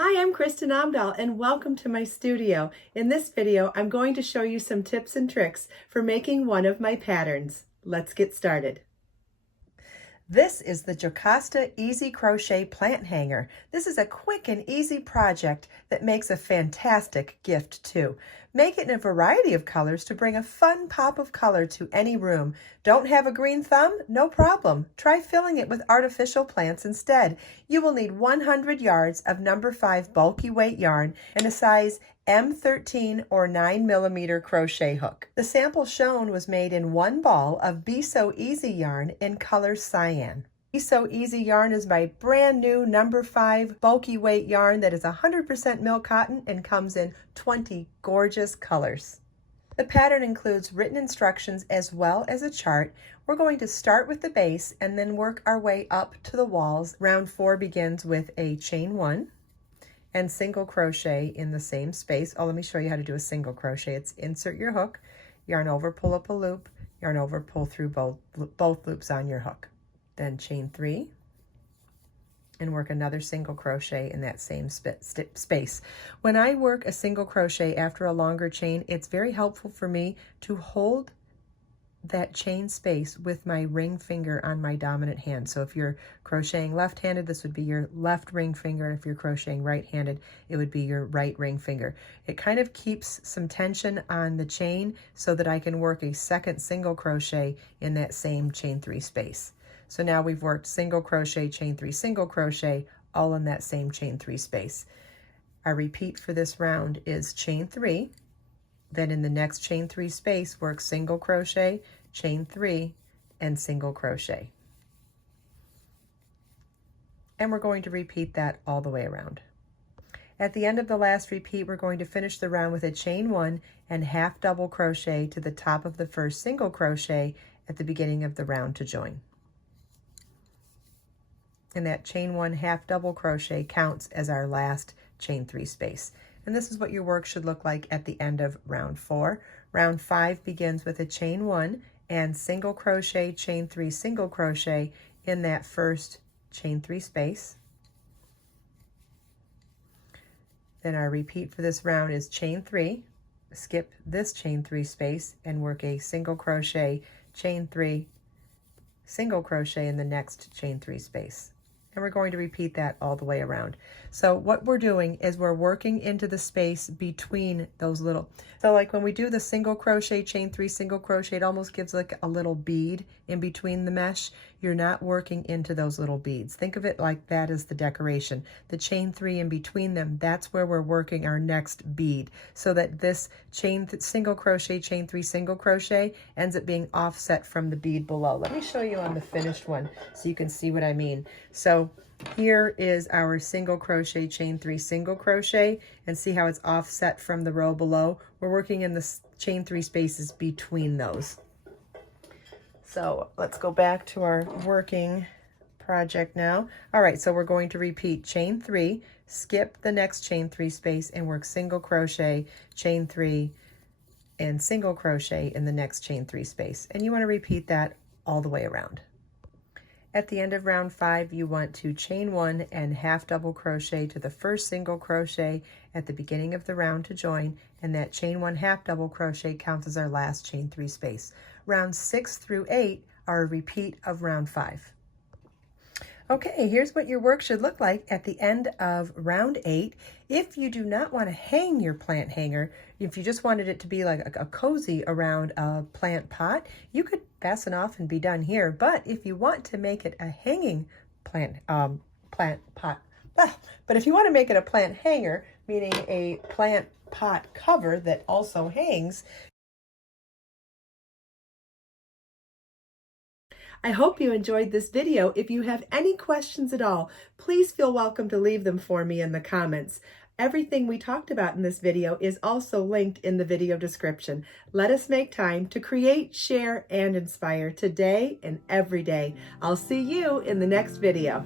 Hi, I'm Kristen Amdahl and welcome to my studio. In this video, I'm going to show you some tips and tricks for making one of my patterns. Let's get started. This is the Jocasta Easy Crochet Plant Hanger. This is a quick and easy project that makes a fantastic gift too. Make it in a variety of colors to bring a fun pop of color to any room. Don't have a green thumb? No problem. Try filling it with artificial plants instead. You will need 100 yards of number 5 bulky weight yarn and a size M13 or 9mm crochet hook. The sample shown was made in one ball of Be So Easy yarn in color cyan. Be So Easy yarn is my brand new number 5 bulky weight yarn that is 100% milk cotton and comes in 20 gorgeous colors. The pattern includes written instructions as well as a chart. We're going to start with the base and then work our way up to the walls. Round 4 begins with a chain 1 and single crochet in the same space. Oh, let me show you how to do a single crochet. It's insert your hook, yarn over, pull up a loop, yarn over, pull through both loops on your hook. Then chain 3 and work another single crochet in that same space. When I work a single crochet after a longer chain, it's very helpful for me to hold that chain space with my ring finger on my dominant hand. So if you're crocheting left-handed, this would be your left ring finger. If you're crocheting right-handed, it would be your right ring finger. It kind of keeps some tension on the chain so that I can work a second single crochet in that same chain 3 space. So now we've worked single crochet, chain 3, single crochet, all in that same chain 3 space. Our repeat for this round is chain 3. Then in the next chain 3 space, work single crochet, chain 3, and single crochet. And we're going to repeat that all the way around. At the end of the last repeat, we're going to finish the round with a chain 1 and half double crochet to the top of the first single crochet at the beginning of the round to join. And that chain 1 half double crochet counts as our last chain 3 space. And this is what your work should look like at the end of round 4. Round 5 begins with a chain 1 and single crochet, chain 3, single crochet in that first chain 3 space. Then our repeat for this round is chain 3, skip this chain 3 space and work a single crochet, chain 3, single crochet in the next chain 3 space. And we're going to repeat that all the way around. So what we're doing is we're working into the space between those little, so like when we do the single crochet, chain 3, single crochet, it almost gives like a little bead in between the mesh. You're not working into those little beads. Think of it like that as the decoration. The chain 3 in between them, that's where we're working our next bead, so that this single crochet, chain 3, single crochet ends up being offset from the bead below. Let me show you on the finished one so you can see what I mean. So here is our single crochet, chain 3, single crochet, and see how it's offset from the row below. We're working in the chain 3 spaces between those. So let's go back to our working project now. All right, so we're going to repeat chain 3, skip the next chain 3 space and work single crochet, chain 3, and single crochet in the next chain 3 space. And you want to repeat that all the way around. At the end of round 5, you want to chain 1 and half double crochet to the first single crochet at the beginning of the round to join, and that chain 1 half double crochet counts as our last chain 3 space. Rounds 6 through 8 are a repeat of round 5. Okay, here's what your work should look like at the end of round 8. If you do not want to hang your plant hanger, if you just wanted it to be like a cozy around a plant pot, you could fasten off and be done here. But if you want to make it a hanging plant pot, but if you want to make it a plant hanger, meaning a plant pot cover that also hangs, I hope you enjoyed this video. If you have any questions at all, please feel welcome to leave them for me in the comments. Everything we talked about in this video is also linked in the video description. Let us make time to create, share, and inspire today and every day. I'll see you in the next video.